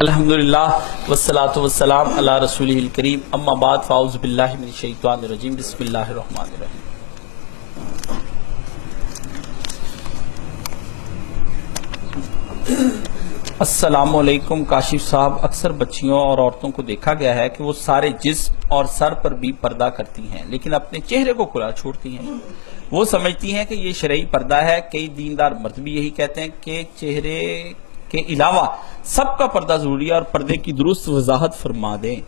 الحمدللہ والصلاة والسلام علی رسولہ الکریم اما بعد فاعوذ باللہ من الشیطان الرجیم بسم اللہ الرحمن الرحیم۔ السلام علیکم کاشف صاحب، اکثر بچیوں اور عورتوں کو دیکھا گیا ہے کہ وہ سارے جسم اور سر پر بھی پردہ کرتی ہیں لیکن اپنے چہرے کو کھلا چھوڑتی ہیں۔ وہ سمجھتی ہیں کہ یہ شرعی پردہ ہے۔ کئی دیندار مرد بھی یہی کہتے ہیں کہ چہرے کے علاوہ سب کا پردہ ضروری ہے اور پردے کی درست وضاحت فرما دیں۔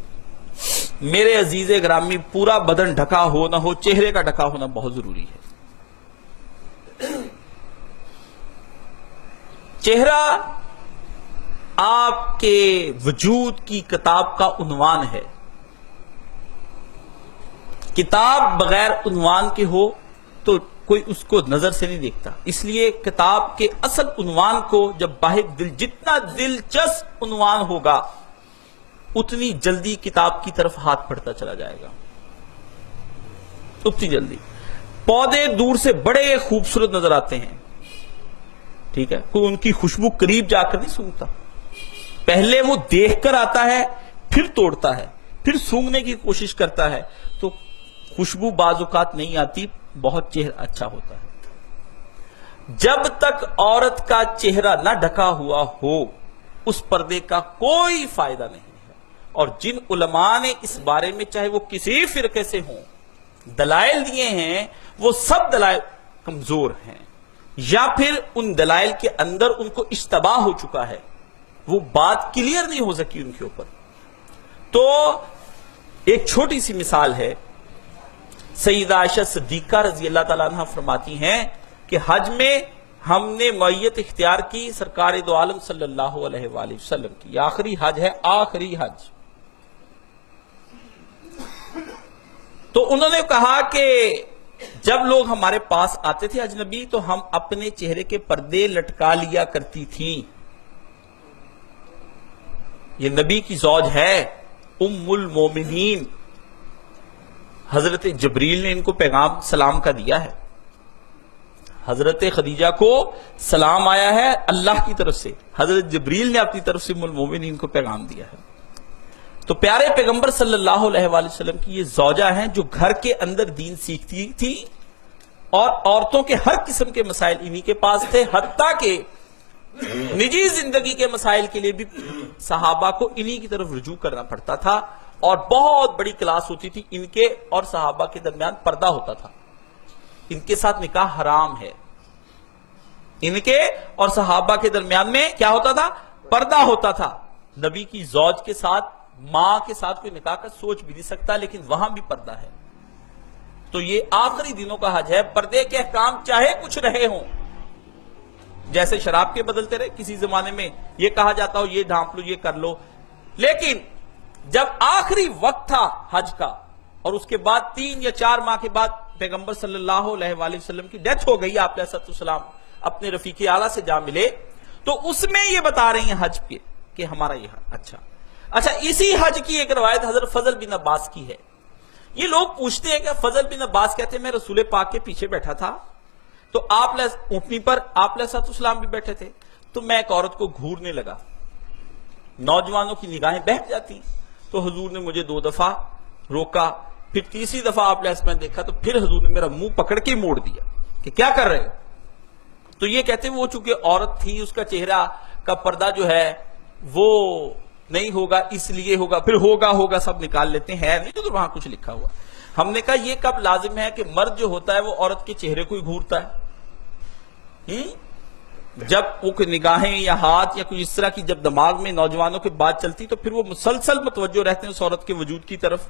میرے عزیز گرامی، پورا بدن ڈھکا ہو نہ ہو، چہرے کا ڈھکا ہونا بہت ضروری ہے۔ چہرہ آپ کے وجود کی کتاب کا عنوان ہے۔ کتاب بغیر عنوان کے ہو تو کوئی اس کو نظر سے نہیں دیکھتا، اس لیے کتاب کے اصل عنوان کو جب باہر جتنا دلچسپ عنوان ہوگا اتنی جلدی کتاب کی طرف ہاتھ بڑھتا چلا جائے گا، اتنی جلدی۔ پودے دور سے بڑے خوبصورت نظر آتے ہیں، ٹھیک ہے، کوئی ان کی خوشبو قریب جا کر نہیں سونگتا، پہلے وہ دیکھ کر آتا ہے پھر توڑتا ہے پھر سونگنے کی کوشش کرتا ہے، تو خوشبو بعض اوقات نہیں آتی، بہت چہرہ اچھا ہوتا ہے۔ جب تک عورت کا چہرہ نہ ڈھکا ہوا ہو اس پردے کا کوئی فائدہ نہیں ہے، اور جن علماء نے اس بارے میں چاہے وہ کسی فرقے سے ہوں دلائل دیے ہیں، وہ سب دلائل کمزور ہیں یا پھر ان دلائل کے اندر ان کو اشتباہ ہو چکا ہے، وہ بات کلیئر نہیں ہو سکی ان کے اوپر۔ تو ایک چھوٹی سی مثال ہے، سیدہ عائشہ صدیقہ رضی اللہ تعالیٰ عنہ فرماتی ہیں کہ حج میں ہم نے معیت اختیار کی سرکار دو عالم صلی اللہ علیہ وآلہ وسلم کی، یہ آخری حج ہے، آخری حج۔ تو انہوں نے کہا کہ جب لوگ ہمارے پاس آتے تھے اجنبی تو ہم اپنے چہرے کے پردے لٹکا لیا کرتی تھیں۔ یہ نبی کی زوج ہے، ام المومنین، حضرت جبریل نے ان کو پیغام سلام کا دیا ہے، حضرت خدیجہ کو سلام آیا ہے اللہ کی طرف سے، حضرت جبریل نے اپنی طرف سے ام المومنین کو پیغام دیا ہے۔ تو پیارے پیغمبر صلی اللہ علیہ وآلہ وسلم کی یہ زوجہ ہیں جو گھر کے اندر دین سیکھتی تھی، اور عورتوں کے ہر قسم کے مسائل انہی کے پاس تھے، حتیٰ کہ نجی زندگی کے مسائل کے لیے بھی صحابہ کو انہی کی طرف رجوع کرنا پڑتا تھا، اور بہت بڑی کلاس ہوتی تھی ان کے اور صحابہ کے درمیان پردہ ہوتا تھا۔ ان کے ساتھ نکاح حرام ہے، ان کے اور صحابہ کے درمیان میں کیا ہوتا تھا؟ پردہ ہوتا تھا۔ نبی کی زوج کے ساتھ، ماں کے ساتھ کوئی نکاح کا سوچ بھی نہیں سکتا، لیکن وہاں بھی پردہ ہے۔ تو یہ آخری دنوں کا حج ہے، پردے کے احکام چاہے کچھ رہے ہوں، جیسے شراب کے بدلتے رہے، کسی زمانے میں یہ کہا جاتا ہو یہ ڈھانپ لو، یہ کر لو، لیکن جب آخری وقت تھا حج کا اور اس کے بعد 3 یا 4 ماہ کے بعد پیغمبر صلی اللہ علیہ وآلہ وسلم کی ڈیتھ ہو گئی، آپ علیہ السلام اپنے رفیق اعلیٰ سے جا ملے، تو اس میں یہ بتا رہی ہیں حج پہ کہ ہمارا یہ حج۔ اچھا، اسی حج کی ایک روایت حضرت فضل بن عباس کی ہے۔ یہ لوگ پوچھتے ہیں کہ فضل بن عباس کہتے ہیں میں رسول پاک کے پیچھے بیٹھا تھا، تو آپ اونٹنی پر آپ علیہ السلام بھی بیٹھے تھے، تو میں ایک عورت کو گھورنے لگا، نوجوانوں کی نگاہیں بہک جاتی، تو حضور نے مجھے 2 دفعہ روکا، پھر تیسری دفعہ آپ علیہ السلام نے دیکھا تو پھر حضور نے میرا منہ پکڑ کے موڑ دیا کہ کیا کر رہے ہو؟ تو یہ کہتے ہیں وہ چونکہ عورت تھی، اس کا چہرہ کا پردہ جو ہے وہ نہیں ہوگا، اس لیے ہوگا، پھر ہوگا سب نکال لیتے ہیں، نہیں تو وہاں کچھ لکھا ہوا۔ ہم نے کہا یہ کب لازم ہے کہ مرد جو ہوتا ہے وہ عورت کے چہرے کو ہی گھورتا ہے؟ جب وہ نگاہیں یا ہاتھ یا کوئی اس طرح کی جب دماغ میں نوجوانوں کے بات چلتی تو پھر وہ مسلسل متوجہ رہتے ہیں اس عورت کے وجود کی طرف۔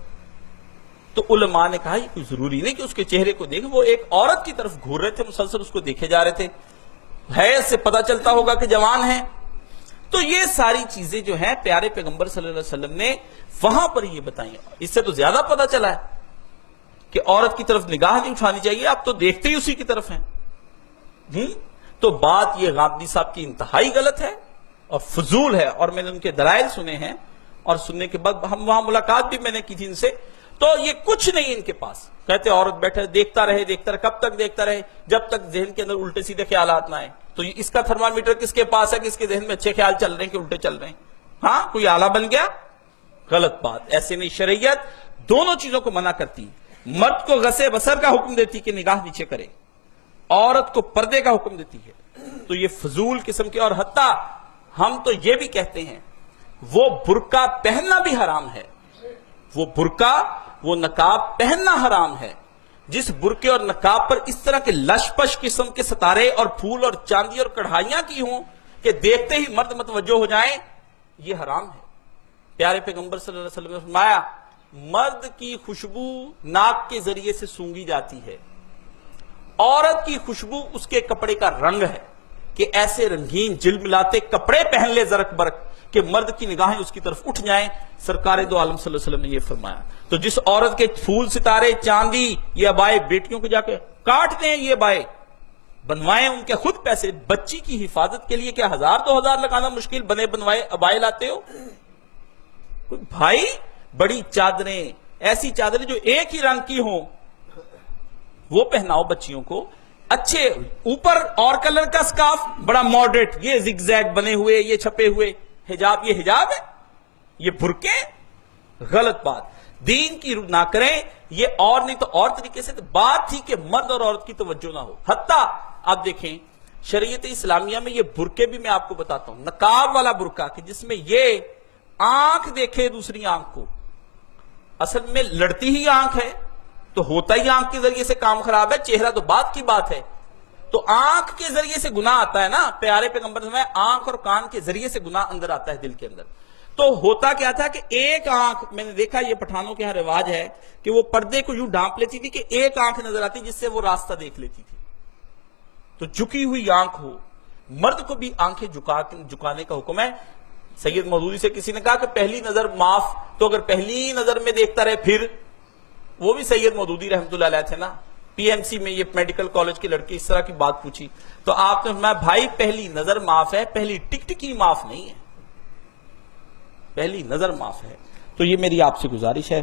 تو علماء نے کہا یہ کوئی ضروری نہیں کہ اس کے چہرے کو دیکھیں، وہ ایک عورت کی طرف گھور رہے تھے، مسلسل اس کو دیکھے جا رہے تھے، حیض سے پتہ چلتا ہوگا کہ جوان ہیں۔ تو یہ ساری چیزیں جو ہیں پیارے پیغمبر صلی اللہ علیہ وسلم نے وہاں پر یہ بتائیں، اس سے تو زیادہ پتہ چلا ہے کہ عورت کی طرف نگاہ نہیں اٹھانی چاہیے، آپ تو دیکھتے ہی اسی کی طرف ہیں۔ تو بات یہ غامدی صاحب کی انتہائی غلط ہے اور فضول ہے، اور میں نے ان کے دلائل سنے ہیں، اور سننے کے بعد ہم وہاں ملاقات بھی میں نے کی تھی ان سے، تو یہ کچھ نہیں ان کے پاس۔ کہتے عورت بیٹھے دیکھتا رہے، کب تک دیکھتا رہے؟ جب تک ذہن کے اندر الٹے سیدھے خیالات نہ آئیں۔ تو اس کا تھرمامیٹر کس کے پاس ہے کہ اس کے ذہن میں اچھے خیال چل رہے ہیں کہ الٹے چل رہے ہیں؟ ہاں کوئی آلہ بن گیا، غلط بات، ایسے نہیں. شریعت دونوں چیزوں کو منع کرتی. مرد کو غصے بصر کا حکم دیتی کہ نگاہ نیچے کرے، عورت کو پردے کا حکم دیتی ہے. تو یہ فضول قسم کے، اور حتیٰ ہم تو یہ بھی کہتے ہیں وہ برقع پہننا بھی حرام ہے. وہ برقع، وہ نقاب پہننا حرام ہے. جس برقعے اور نقاب پر اس طرح کے لش پش قسم کے ستارے اور پھول اور چاندی اور کڑھائیاں کی ہوں کہ دیکھتے ہی مرد متوجہ ہو جائیں، یہ حرام ہے. پیارے پیغمبر صلی اللہ علیہ وسلم نے فرمایا مرد کی خوشبو ناک کے ذریعے سے سونگی جاتی ہے، عورت کی خوشبو اس کے کپڑے کا رنگ ہے کہ ایسے رنگین جل ملاتے کپڑے پہن لے زرق برق کہ مرد کی نگاہیں اس کی طرف اٹھ جائیں. سرکار دو عالم صلی اللہ علیہ وسلم نے یہ فرمایا. تو جس عورت کے پھول ستارے چاندی یہ ابائے بیٹیوں کو جا کے کاٹ دیں، یہ ابائے بنوائیں ان کے خود پیسے، بچی کی حفاظت کے لیے کیا 1000-2000 لگانا مشکل، بنے بنوائے ابائے لاتے ہو؟ بھائی بڑی چادریں، ایسی چادریں جو ایک ہی رنگ کی ہوں وہ پہناؤ بچیوں کو. اچھے اوپر اور کلر کا سکارف بڑا ماڈریٹ، یہ زگ زیگ بنے ہوئے، یہ چھپے ہوئے حجاب، یہ حجاب ہے؟ یہ برقعے؟ غلط بات. دین کی نہ کریں یہ، اور نہیں تو اور طریقے سے. بات تھی کہ مرد اور عورت کی توجہ نہ ہو. حتیٰ آپ دیکھیں شریعت اسلامیہ میں یہ برقعے بھی میں آپ کو بتاتا ہوں، نقاب والا برقعہ کہ جس میں یہ آنکھ دیکھے دوسری آنکھ کو، اصل میں لڑتی ہی آنکھ ہے تو ہوتا ہی آنکھ کے ذریعے سے کام خراب ہے، چہرہ تو بات کی بات ہے. تو آنکھ کے ذریعے سے گناہ آتا ہے نا. پیارے پیغمبر نے آنکھ اور کان کے ذریعے سے گناہ اندر آتا ہے دل کے اندر. تو ہوتا کیا تھا کہ ایک آنکھ، میں نے دیکھا یہ پٹھانوں کے یہاں رواج ہے کہ وہ پردے کو یوں ڈھانپ لیتی تھی کہ ایک آنکھ نظر آتی جس سے وہ راستہ دیکھ لیتی تھی. تو جھکی ہوئی آنکھ ہو. مرد کو بھی آنکھیں جھکانے کا حکم ہے. سید مودودی سے کسی نے کہا کہ پہلی نظر معاف، تو اگر پہلی نظر میں دیکھتا رہے پھر، وہ بھی سید مودودی رحمت اللہ علیہ تھے نا. پی ایم سی میں یہ میڈیکل کالج کے لڑکے اس طرح کی بات پوچھی تو آپ نے فرمایا بھائی پہلی نظر معاف ہے، پہلی ٹک ٹکی معاف نہیں ہے، پہلی نظر معاف ہے. تو یہ میری آپ سے گزارش ہے